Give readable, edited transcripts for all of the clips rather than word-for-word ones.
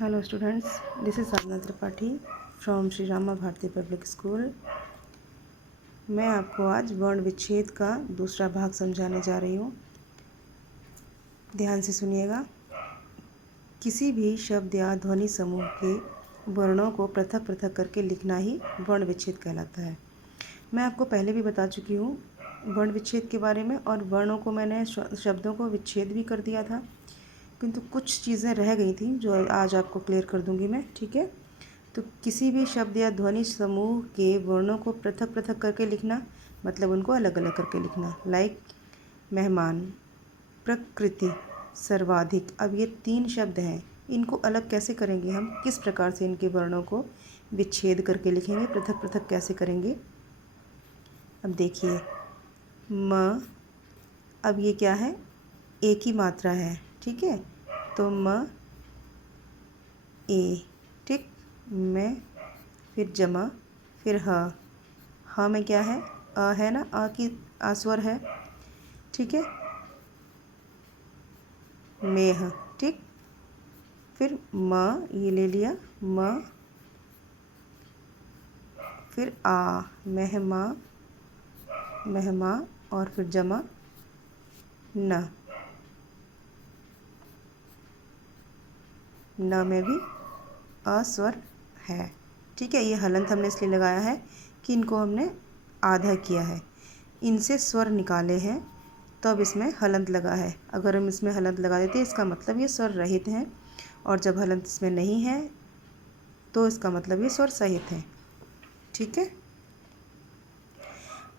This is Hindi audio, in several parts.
Hello students, this is Sadhana Tripathi from Shri Rama Bharati public school. मैं आपको आज वर्ण विच्छेद का दूसरा भाग समझाने जा रही हूँ। ध्यान से सुनिएगा। किसी भी शब्द या ध्वनि समूह के वर्णों को पृथक पृथक करके लिखना ही वर्ण विच्छेद कहलाता है। मैं आपको पहले भी बता चुकी हूँ वर्ण विच्छेद के बारे में, और वर्णों को मैंने शब्दों को विच्छेद भी कर दिया था, किंतु कुछ चीज़ें रह गई थी जो आज आपको क्लियर कर दूंगी मैं। ठीक है, तो किसी भी शब्द या ध्वनि समूह के वर्णों को पृथक पृथक करके लिखना मतलब उनको अलग अलग करके लिखना। लाइक मेहमान, प्रकृति, सर्वाधिक। अब ये 3 शब्द हैं, इनको अलग कैसे करेंगे हम, किस प्रकार से इनके वर्णों को विच्छेद करके लिखेंगे, पृथक पृथक कैसे करेंगे। अब देखिए म, अब ये क्या है, एक ही मात्रा है। ठीक है, तो म ए, ठीक, मैं, फिर जमा, फिर ह में क्या है, अ है ना, अ की आस्वर है। ठीक है, मेह, ठीक, फिर म ये ले लिया, म, फिर आ, मेहमा, मेहमा, और फिर जमा न में भी अस्वर है। ठीक है, ये हलंत हमने इसलिए लगाया है कि इनको हमने आधा किया है, इनसे स्वर निकाले हैं, तो अब इसमें हलंत लगा है। अगर हम इसमें हलंत लगा देते इसका मतलब ये स्वर रहित हैं, और जब हलंत इसमें नहीं है तो इसका मतलब ये स्वर सहित है। ठीक है,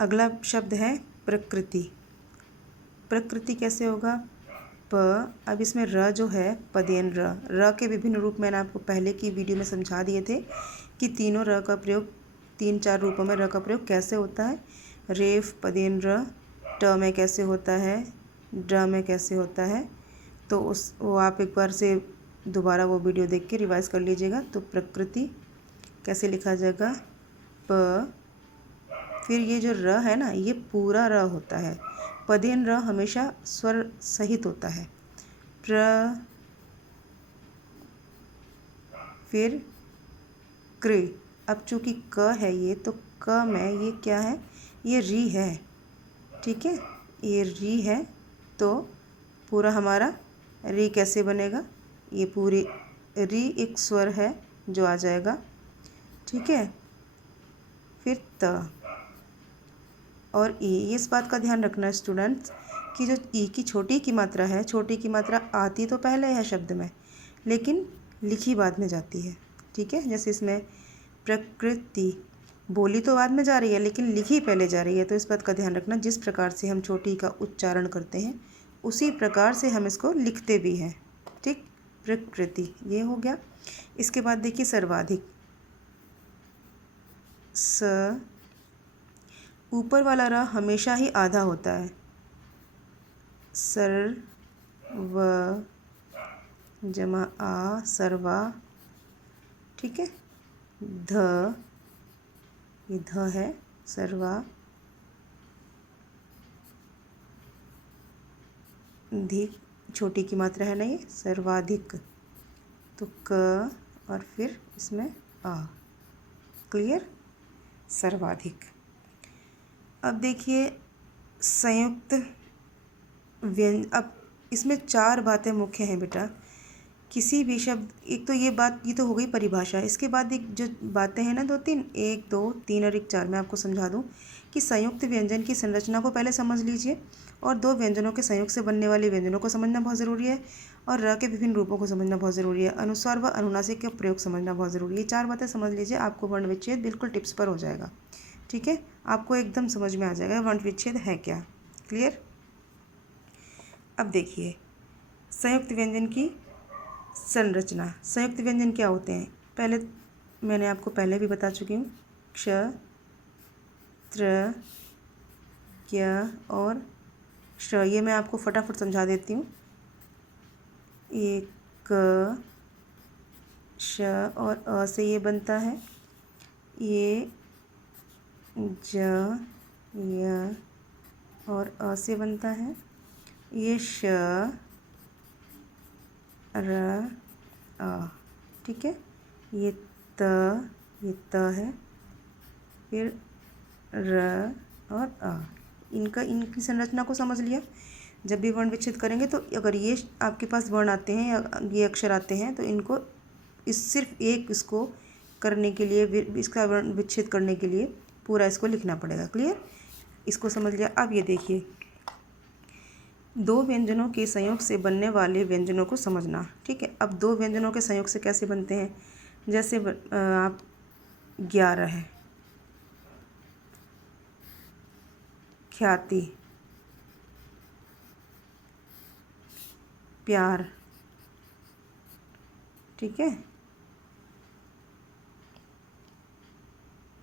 अगला शब्द है प्रकृति। प्रकृति कैसे होगा, प, अब इसमें र जो है, पदेन र के विभिन्न रूप मैंने आपको पहले की वीडियो में समझा दिए थे कि तीनों र का प्रयोग, 3-4 रूपों में र का प्रयोग कैसे होता है। रेफ, पदेन र, ट में कैसे होता है, ड में कैसे होता है, तो वो आप एक बार से दोबारा वो वीडियो देख के रिवाइज कर लीजिएगा। तो प्रकृति कैसे लिखा जाएगा, प, फिर ये जो र है ना, ये पूरा र होता है। पदेन र हमेशा स्वर सहित होता है। प्र, फिर कृ, अब चूँकि क है ये, तो क में ये क्या है, ये री है। ठीक है, ये री है, तो पूरा हमारा री कैसे बनेगा, ये पूरी री एक स्वर है जो आ जाएगा। ठीक है, फिर त और ई। इस बात का ध्यान रखना स्टूडेंट्स कि जो ई की छोटी की मात्रा है, छोटी की मात्रा आती तो पहले है शब्द में, लेकिन लिखी बाद में जाती है। ठीक है, जैसे इसमें प्रकृति, बोली तो बाद में जा रही है लेकिन लिखी पहले जा रही है, तो इस बात का ध्यान रखना। जिस प्रकार से हम छोटी का उच्चारण करते हैं उसी प्रकार से हम इसको लिखते भी हैं। ठीक, प्रकृति ये हो गया। इसके बाद देखिए सर्वाधिक। स, ऊपर वाला र हमेशा ही आधा होता है। सर, व, जमा आ, सर्वा। ठीक है, ध, ये ध है, सर्वा। धिक, छोटी की मात्रा है ना ये, सर्वाधिक, तो क और फिर इसमें आ। क्लियर, सर्वाधिक। अब देखिए संयुक्त व्यंजन। अब इसमें 4 बातें मुख्य हैं बेटा। किसी भी शब्द, एक तो ये बात, ये तो हो गई परिभाषा। इसके बाद एक जो बातें हैं ना, 2-3, 1, 2, 3 और 1, 4, मैं आपको समझा दूं कि संयुक्त व्यंजन की संरचना को पहले समझ लीजिए, और 2 व्यंजनों के संयोग से बनने वाले व्यंजनों को समझना बहुत ज़रूरी है, और र के विभिन्न रूपों को समझना बहुत ज़रूरी है, अनुस्वार व अनुनासिक का प्रयोग समझना बहुत ज़रूरी है। 4 बातें समझ लीजिए, आपको वर्ण विच्छेद बिल्कुल टिप्स पर हो जाएगा। ठीक है, आपको एकदम समझ में आ जाएगा वर्ण विच्छेद है क्या। क्लियर। अब देखिए संयुक्त व्यंजन की संरचना। संयुक्त व्यंजन क्या होते हैं, पहले मैंने आपको पहले भी बता चुकी हूँ। क्ष, त्र, क्य और श। ये मैं आपको फटाफट समझा देती हूँ। ये क, श और अ से ये बनता है, ये ज, य और अ से बनता है, ये श, र, अ। ठीक है। ये त, ये त है, फिर र और आ। इनकी संरचना को समझ लिया। जब भी वर्ण विच्छेद करेंगे तो अगर ये आपके पास वर्ण आते हैं या ये अक्षर आते हैं तो इनको सिर्फ एक इसको करने के लिए, इसका वर्ण विच्छेद करने के लिए पूरा इसको लिखना पड़ेगा। क्लियर, इसको समझ लिया। अब ये देखिए, दो व्यंजनों के संयोग से बनने वाले व्यंजनों को समझना। ठीक है, अब दो व्यंजनों के संयोग से कैसे बनते हैं, जैसे आप 11 है, ख्याति, प्यार। ठीक है,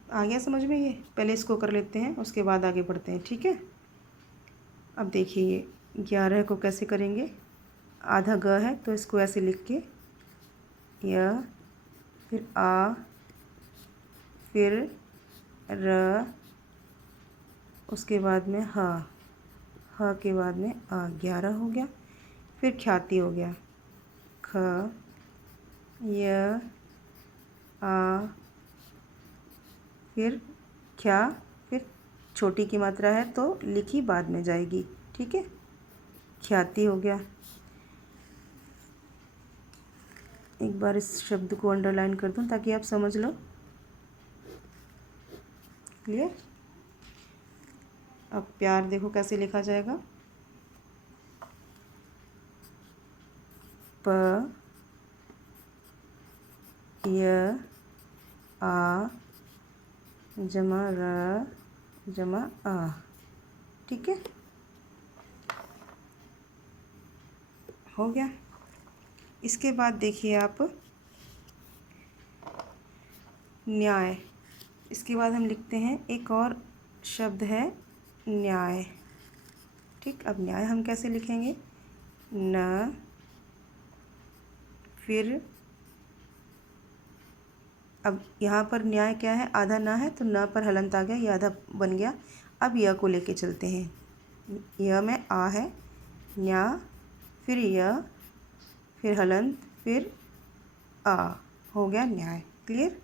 आ गया समझ में? ये पहले इसको कर लेते हैं, उसके बाद आगे बढ़ते हैं। ठीक है, अब देखिए ये 11 को कैसे करेंगे। आधा ग है तो इसको ऐसे लिख के य, फिर आ, फिर र, उसके बाद में ह, ह के बाद में आ, 11 हो गया। फिर ख्याति हो गया, ख, य, आ, फिर ख्या, फिर छोटी की मात्रा है तो लिखी बाद में जाएगी। ठीक है, ख्याति हो गया। एक बार इस शब्द को अंडरलाइन कर दूं ताकि आप समझ लो। क्लियर। अब प्यार देखो कैसे लिखा जाएगा, प, य, आ, जमा र, जमा आ। ठीक है, हो गया। इसके बाद देखिए आप न्याय। इसके बाद हम लिखते हैं एक और शब्द है न्याय। ठीक, अब न्याय हम कैसे लिखेंगे, न, फिर अब यहाँ पर न्याय क्या है, आधा न है तो न पर हलंत आ गया, ये आधा बन गया। अब य को लेके चलते हैं, य में आ है, न्या, फिर य, फिर हलंत, फिर आ, हो गया न्याय। क्लियर।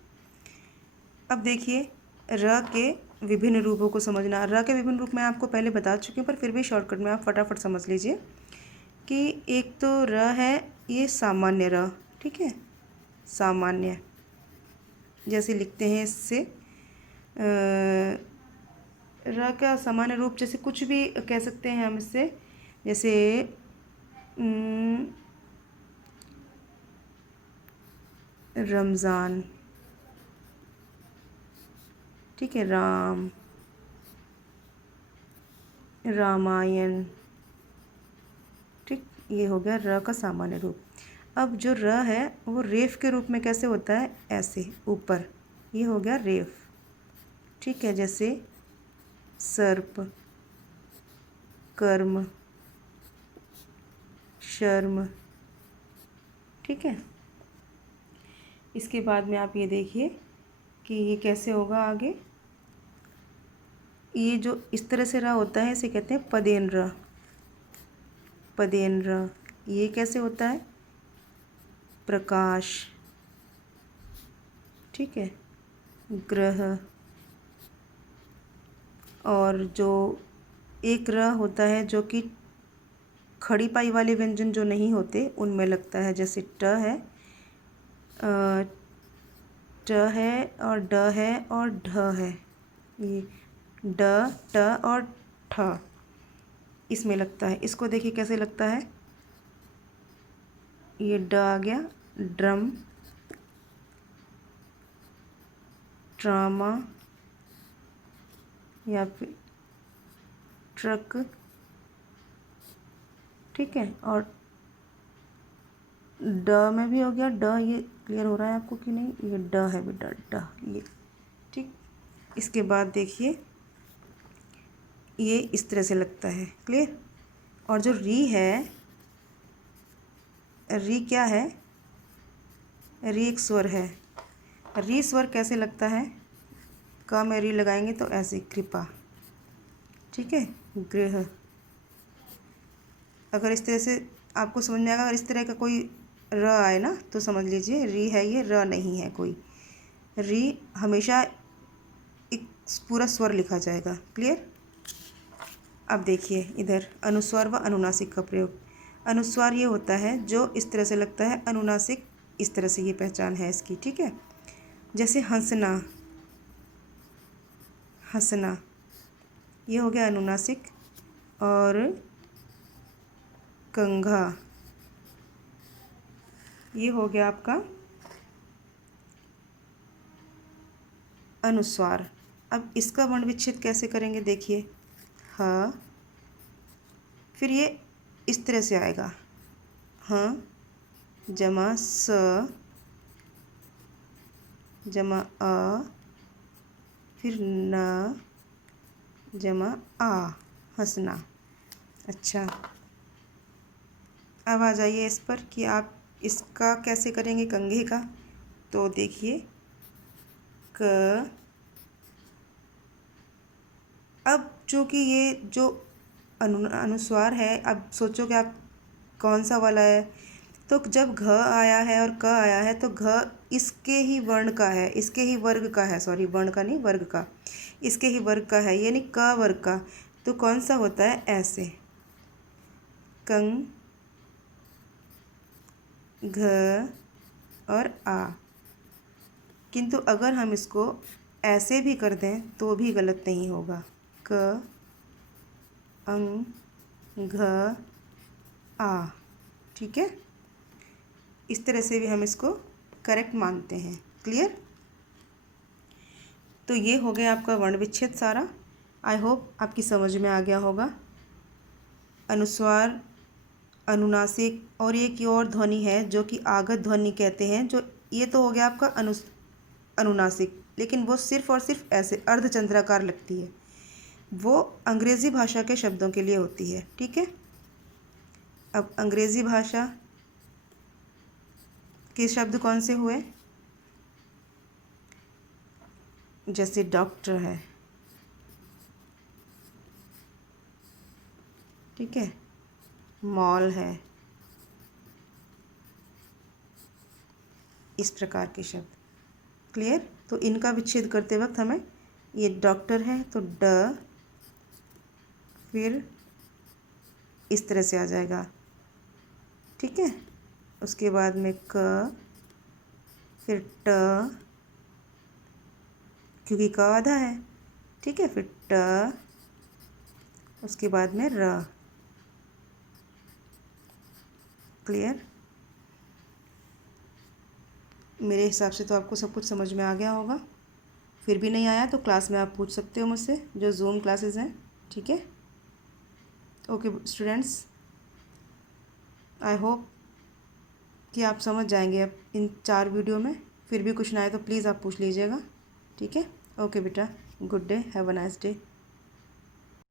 अब देखिए र के विभिन्न रूपों को समझना। र के विभिन्न रूप मैं आपको पहले बता चुकी हूँ, पर फिर भी शॉर्टकट में आप फटाफट समझ लीजिए कि एक तो र है, ये सामान्य र। ठीक है, सामान्य, जैसे लिखते हैं इससे र का सामान्य रूप, जैसे कुछ भी कह सकते हैं हम इससे, जैसे रमज़ान। ठीक है, राम, रामायण। ठीक, ये हो गया र का सामान्य रूप। अब जो र है वो रेफ के रूप में कैसे होता है, ऐसे ऊपर, ये हो गया रेफ। ठीक है, जैसे सर्प, कर्म, शर्म। ठीक है, इसके बाद में आप ये देखिए कि ये कैसे होगा आगे। ये जो इस तरह से र होता है इसे कहते हैं पदेन र, पदेन र। ये कैसे होता है, प्रकाश। ठीक है, ग्रह। और जो एक र होता है जो कि खड़ी पाई वाले व्यंजन जो नहीं होते उनमें लगता है, जैसे ट है, ट है और ड है और ढ है। ये ड, ट और ठ इसमें लगता है। इसको देखिए कैसे लगता है, ये ड आ गया, ड्रम, ड्रामा या फिर ट्रक। ठीक है, और ड में भी हो गया, ड। ये क्लियर हो रहा है आपको कि नहीं, ये ड है बेटा, ड, ये। ठीक, इसके बाद देखिए ये इस तरह से लगता है। क्लियर। और जो री है, री क्या है, री एक स्वर है। री स्वर कैसे लगता है, क में री लगाएंगे तो ऐसे, कृपा। ठीक है, गृह। अगर इस तरह से आपको समझ में आएगा, अगर इस तरह का कोई र आए ना तो समझ लीजिए री है, ये र नहीं है कोई। री हमेशा एक पूरा स्वर लिखा जाएगा। क्लियर। अब देखिए इधर अनुस्वार व अनुनासिक का प्रयोग। अनुस्वार ये होता है जो इस तरह से लगता है, अनुनासिक इस तरह से, ये पहचान है इसकी। ठीक है, जैसे हंसना, हंसना ये हो गया अनुनासिक। और कंघा ये हो गया आपका अनुस्वार। अब इसका वर्ण विच्छेद कैसे करेंगे देखिए। ह, फिर ये इस तरह से आएगा, ह जमा स जमा अ, फिर न जमा आ, हंसना। अच्छा, अब आ जाइए इस पर कि आप इसका कैसे करेंगे कंघे का। तो देखिए क, अब चूँकि ये जो अनुस्वार है, अब सोचो कि आप कौन सा वाला है। तो जब घ आया है और क आया है तो घ इसके ही वर्ण का है, इसके ही वर्ग का है, सॉरी वर्ण का नहीं वर्ग का, इसके ही वर्ग का है, यानी क वर्ग का। तो कौन सा होता है, ऐसे कंग घ और आ। किंतु अगर हम इसको ऐसे भी कर दें तो भी गलत नहीं होगा, क अंग घ आ। ठीक है, इस तरह से भी हम इसको करेक्ट मानते हैं। क्लियर। तो ये हो गया आपका वर्ण विच्छेद सारा। आई होप आपकी समझ में आ गया होगा। अनुस्वार, अनुनासिक, और एक और ध्वनि है जो कि आगत ध्वनि कहते हैं, जो ये तो हो गया आपका अनुनासिक, लेकिन वो सिर्फ और सिर्फ ऐसे अर्धचंद्राकार लगती है, वो अंग्रेज़ी भाषा के शब्दों के लिए होती है। ठीक है, अब अंग्रेज़ी भाषा के शब्द कौन से हुए, जैसे डॉक्टर है, ठीक है, मॉल है, इस प्रकार के शब्द। क्लियर। तो इनका विच्छेद करते वक्त हमें, ये डॉक्टर है तो ड, फिर इस तरह से आ जाएगा। ठीक है, उसके बाद में क, फिर ट, क्योंकि क आधा है। ठीक है, फिर ट, उसके बाद में र। क्लियर। मेरे हिसाब से तो आपको सब कुछ समझ में आ गया होगा। फिर भी नहीं आया तो क्लास में आप पूछ सकते हो मुझसे, जो जूम क्लासेस हैं। ठीक है, ओके स्टूडेंट्स, आई होप कि आप समझ जाएंगे अब इन 4 वीडियो में। फिर भी कुछ ना आए तो प्लीज़ आप पूछ लीजिएगा। ठीक है, ओके बेटा, good day, have a nice day.